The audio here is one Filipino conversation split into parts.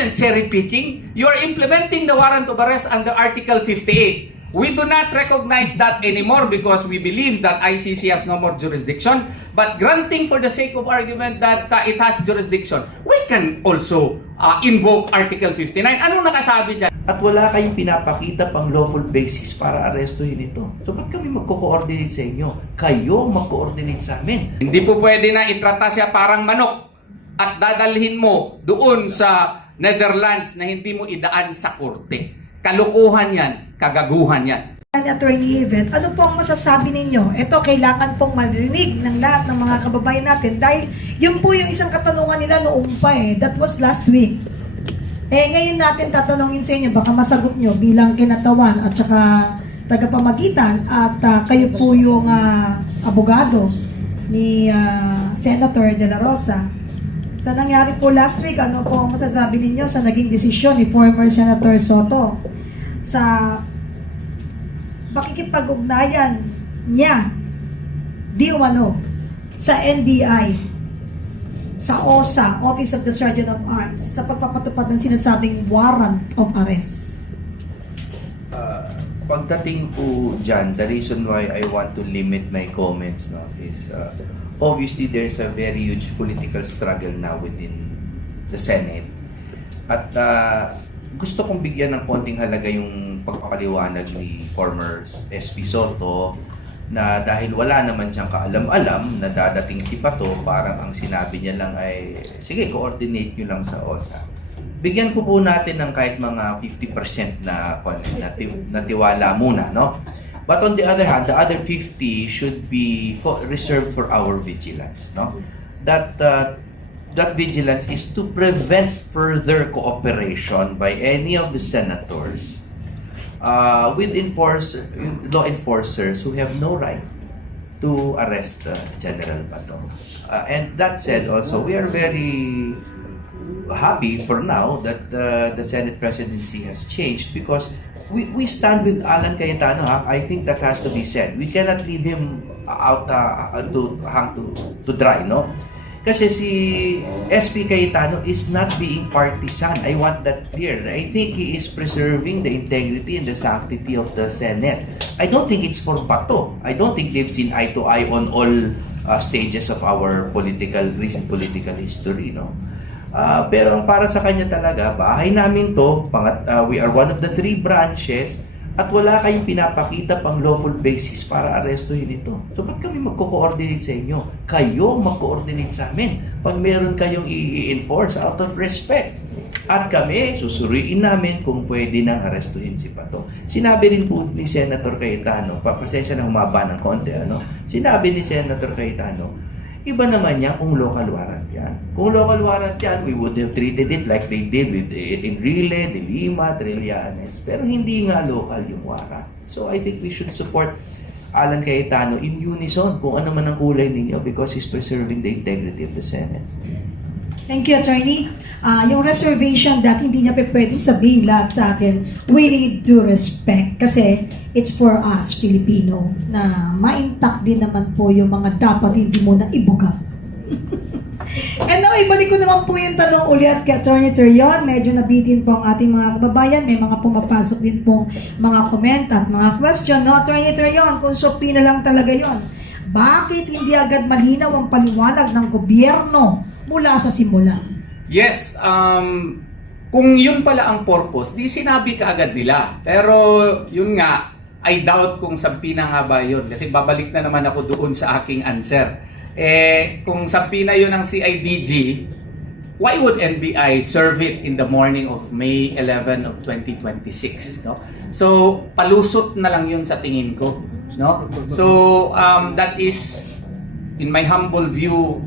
yan cherry picking? You are implementing the warrant of arrest under Article 58. We do not recognize that anymore because we believe that ICC has no more jurisdiction. But granting for the sake of argument that it has jurisdiction, we can also invoke Article 59. Anong nakasabi dyan? At wala kayong pinapakita pang lawful basis para arestuhin ito. So ba't kami magko-coordinate sa inyo? Kayo mag-coordinate sa amin. Hindi po pwede na itrata siya parang manok at dadalhin mo doon sa Netherlands na hindi mo idaan sa korte. Kalukuhan yan, kagaguhan yan. Attorney Yvette, ano po ang masasabi ninyo? Ito, kailangan pong marinig ng lahat ng mga kababayan natin dahil yun po yung isang katanungan nila noong pa that was last week. Ngayon natin tatanungin sa inyo, baka masagot nyo bilang kinatawan at saka tagapamagitan at kayo po yung abogado ni Senator De La Rosa. Sa nangyari po last week, ano po ang masasabi ninyo sa naging desisyon ni former Senator Soto sa pakikipag-ugnayan niya di umano sa NBI, sa OSA, Office of the Sergeant of Arms, sa pagpapatupad ng sinasabing warrant of arrest? Pagdating po dyan, the reason why I want to limit my comments is obviously there's a very huge political struggle now within the Senate. At gusto kong bigyan ng konting halaga yung pagpapaliwanag ni former SP Soto na dahil wala naman siyang kaalam-alam na dadating si Pato, parang ang sinabi niya lang ay, sige, coordinate nyo lang sa OSA. Bigyan ko po natin ng kahit mga 50% na tiwala muna, no? But on the other hand, the other 50 should be reserved for our vigilance, no? That vigilance is to prevent further cooperation by any of the senators with law enforcers who have no right to arrest General Bato. And that said, also, we are very happy for now that the Senate presidency has changed because we stand with Alan Cayetano. I think that has to be said. We cannot leave him out to dry, no? Kasi si SP Cayetano is not being partisan. I want that clear. I think he is preserving the integrity and the sanctity of the Senate. I don't think it's for Bato. I don't think they've seen eye to eye on all stages of our recent political history, no? Pero ang para sa kanya talaga, bahay namin to, we are one of the 3 branches, at wala kayong pinapakita pang lawful basis para arestuhin ito. So ba't kami magko-coordinate sa inyo? Kayo mag-coordinate sa amin pag meron kayong i-enforce out of respect. At kami, susuriin namin kung pwede nang arestuhin si Pato. Sinabi rin po ni Senator Cayetano, pasensya na humaba ng konti, sinabi ni Senator Cayetano, iba naman yan kung local warrant yan. Kung local warrant yan, we would have treated it like they did with Enrile, De Lima, Trillanes. Pero hindi nga local yung warrant. So I think we should support Alan Cayetano in unison kung ano man ang kulay ninyo because he's preserving the integrity of the Senate. Thank you, Attorney. Yung reservation that hindi niya pwedeng sabihin lahat sa atin, we need to respect. Kasi it's for us, Filipino, na ma-intact din naman po yung mga dapat hindi mo na ibuga. And now, ibalik ko naman po yung tanong ulit kay Attorney Terion. Medyo nabitin po ang ating mga kababayan. May mga pumapasok din pong mga comment at mga question. No, Attorney Terion, kung supina lang talaga yon, bakit hindi agad malinaw ang paliwanag ng gobyerno mula sa simula? Yes, kung yun pala ang purpose, di sinabi kaagad nila. Pero yun nga, I doubt kung sampina nga ba yun. Kasi babalik na naman ako doon sa aking answer. Kung sampina yun ng CIDG, why would NBI serve it in the morning of May 11 of 2026? No? So, palusot na lang yun sa tingin ko. No? So, that is, in my humble view,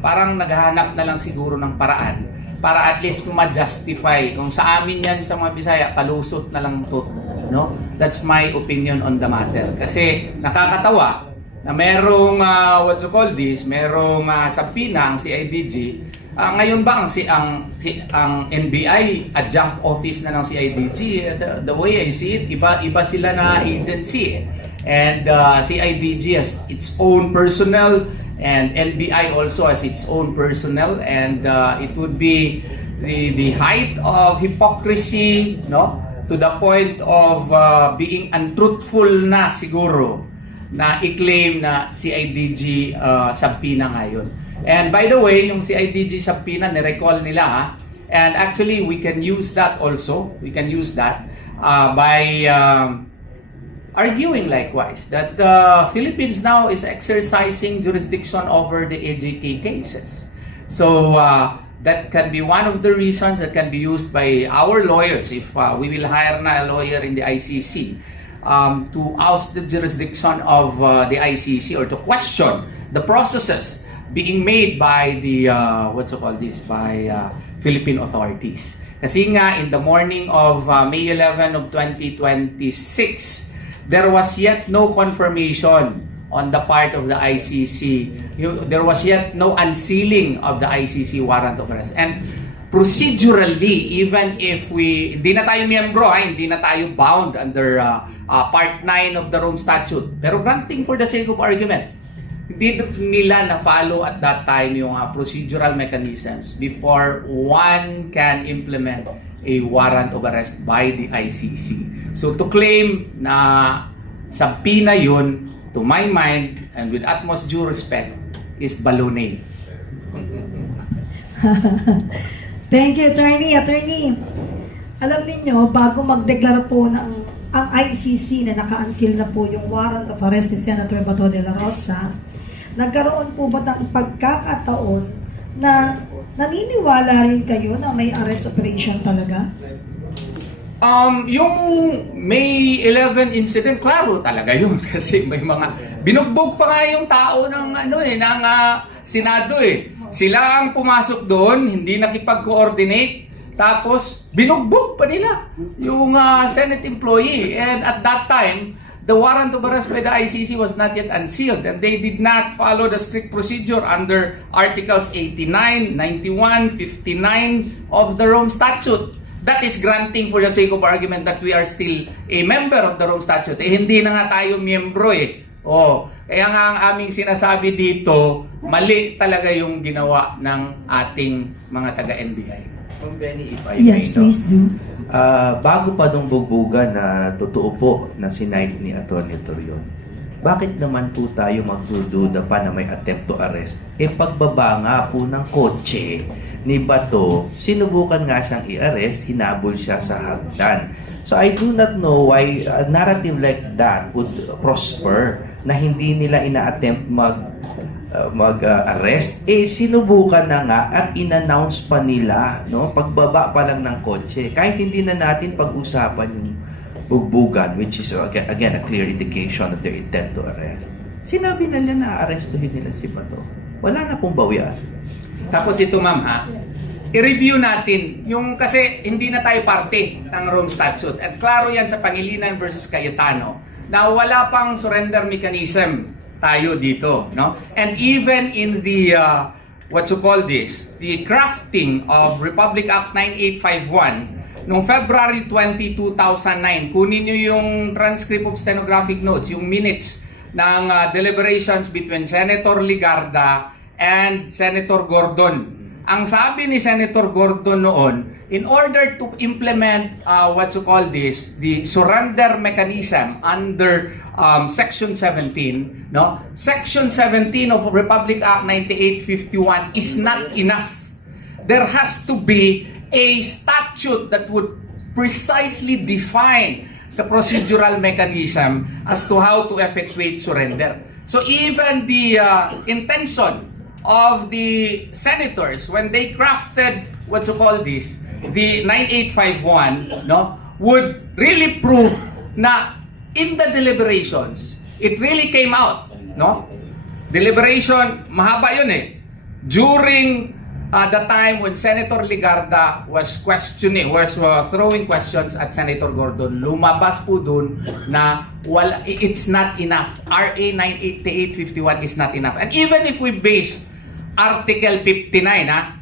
parang naghahanap na lang siguro ng paraan para at least ma-justify. Kung sa amin yan sa mga Bisaya, palusot na lang to. No? That's my opinion on the matter. Kasi nakakatawa na merong, merong sampina ang CIDG. Ngayon ba ang NBI adjunct office na ng CIDG? The way I see it, iba sila na agency. And CIDG has its own personnel and NBI also has its own personnel, and it would be the height of hypocrisy, no? To the point of being untruthful na siguro na i-claim na CIDG subpoena ngayon. And by the way, yung CIDG subpoena, nirecall nila ha. And actually, we can use that also. We can use that by arguing likewise that the Philippines now is exercising jurisdiction over the AJK cases. So that can be one of the reasons that can be used by our lawyers if we will hire na a lawyer in the ICC to oust the jurisdiction of the ICC or to question the processes being made by the by Philippine authorities. Kasi nga in the morning of May 11 of 2026, there was yet no confirmation on the part of the ICC. There was yet no unsealing of the ICC warrant of arrest. And procedurally, even if hindi na tayo miyembro, hindi na tayo bound under Part 9 of the Rome Statute. Pero granting for the sake of argument, hindi nila na-follow at that time yung procedural mechanisms before one can implement a warrant of arrest by the ICC. So to claim na subpoena yun, to my mind, and with utmost due respect, is baloney. Thank you, Attorney. Attorney, alam niyo bago magdeklara po ang ICC na naka-unseal na po yung warrant of arrest ni Senator Bato de la Rosa, nagkaroon po ba ng pagkakataon na naniniwala rin kayo na may arrest operation talaga? Yung May 11 incident, klaro talaga yun kasi may mga binugbog pa nga yung tao ng Senado eh. Sila ang pumasok doon, hindi nakipag-coordinate, tapos binugbog pa nila yung Senate employee. And at that time, the warrant of arrest by the ICC was not yet unsealed and they did not follow the strict procedure under Articles 89, 91, 59 of the Rome Statute. That is granting for the sake of argument that we are still a member of the Rome Statute. Hindi na nga tayo miyembro eh. Kaya nga ang aming sinasabi dito, mali talaga yung ginawa ng ating mga taga-NBI. Ma'am Benny, if I Yes, may, no? please do. Bago pa nung bugbugan na totoo po na sinight ni Atty. Torion, bakit naman po tayo magdududa pa na may attempt to arrest? Pagbaba nga po ng kotse ni Bato, sinubukan nga siyang i-arrest, hinabol siya sa hagdan. So I do not know why a narrative like that would prosper na hindi nila ina-attempt mag-arrest. Sinubukan na nga at in-announce pa nila, no? Pagbaba pa lang ng kotse. Kahit hindi na natin pag-usapan yung bugbugan, which is again a clear indication of their intent to arrest. Sinabi na nila na arestuhin nila si Bato. Wala na pong bawian. Tapos ito ma'am i-review natin yung kasi hindi na tayo parte ng Rome Statute. At klaro yan sa Pangilinan versus Cayetano na wala pang surrender mechanism tayo dito, no? And even in the the crafting of Republic Act 9851 noong February 20, 2009, kunin nyo yung transcript of stenographic notes, yung minutes ng deliberations between Senator Ligarda and Senator Gordon. Ang sabi ni Senator Gordon noon, in order to implement the surrender mechanism under Section 17, no? Section 17 of Republic Act 9851 is not enough. There has to be a statute that would precisely define the procedural mechanism as to how to effectuate surrender. So even the intention of the senators when they crafted the 9851, no, would really prove na in the deliberations it really came out, no? Deliberation mahaba yun eh. During the time when Senator Ligarda was throwing questions at Senator Gordon, lumabas po dun na it's not enough. RA 9851 is not enough. And even if we base Article 59,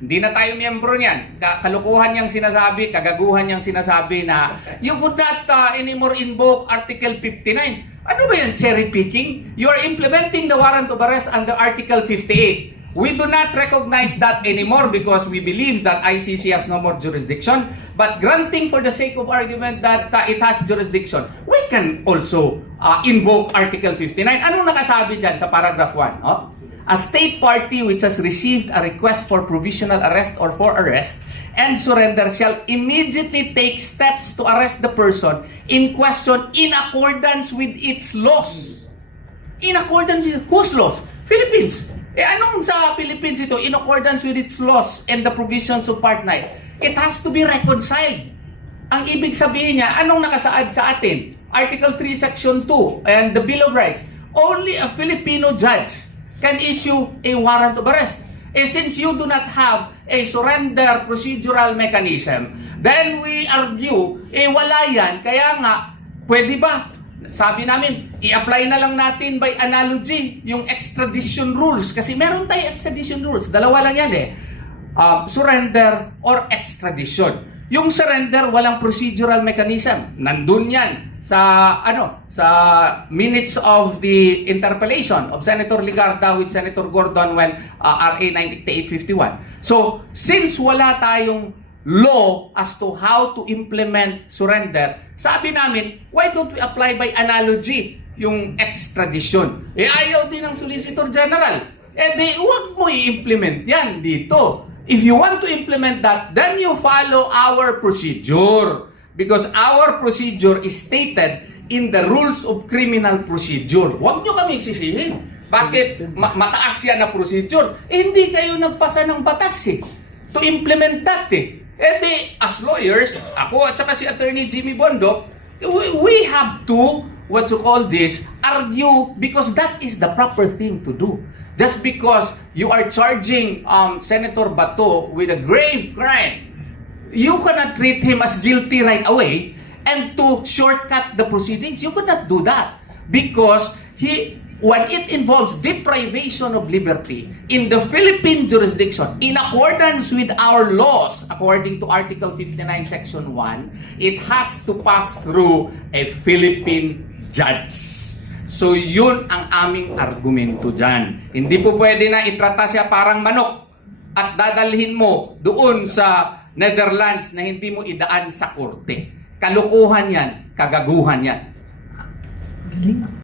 hindi na tayo miyembro niyan. Kalukuhan niyang sinasabi, kagaguhan niyang sinasabi na you would not anymore invoke Article 59. Ano ba yan, cherry picking? You are implementing the warrant of arrest under Article 58. We do not recognize that anymore because we believe that ICC has no more jurisdiction. But granting for the sake of argument that it has jurisdiction, we can also invoke Article 59. Anong nakasabi dyan sa paragraph 1? Oh? A state party which has received a request for provisional arrest or for arrest and surrender shall immediately take steps to arrest the person in question in accordance with its laws. In accordance with whose laws? Philippines. Anong sa Philippines ito? In accordance with its laws and the provisions of Part 9. It has to be reconciled. Ang ibig sabihin niya, anong nakasaad sa atin? Article 3, Section 2, and the Bill of Rights. Only a Filipino judge can issue a warrant of arrest. Since you do not have a surrender procedural mechanism, then we argue, wala yan. Kaya nga, pwede ba? Sabi namin, i-apply na lang natin by analogy yung extradition rules. Kasi meron tayong extradition rules. Dalawa lang yan surrender or extradition. Yung surrender, walang procedural mechanism. Nandun yan sa minutes of the interpellation of Senator Ligarda with Senator Gordon when RA 9851. So, since wala tayong law as to how to implement surrender, sabi namin, why don't we apply by analogy yung extradition? Ayaw din ng Solicitor General. Huwag mo i-implement yan dito. If you want to implement that, then you follow our procedure. Because our procedure is stated in the rules of criminal procedure. Huwag nyo kami sisihin. Bakit mataas yan na procedure? Hindi kayo nagpasa ng batas to implement that as lawyers, ako at saka si Attorney Jimmy Bondo, we have to, argue because that is the proper thing to do. Just because you are charging Senator Bato with a grave crime, you cannot treat him as guilty right away and to shortcut the proceedings. You cannot do that because when it involves deprivation of liberty in the Philippine jurisdiction, in accordance with our laws, according to Article 59, Section 1, it has to pass through a Philippine judge. So yun ang aming argumento dyan. Hindi po pwede na itrata siya parang manok at dadalhin mo doon sa Netherlands na hindi mo idaan sa korte. Kalukuhan yan, kagaguhan yan. Galing.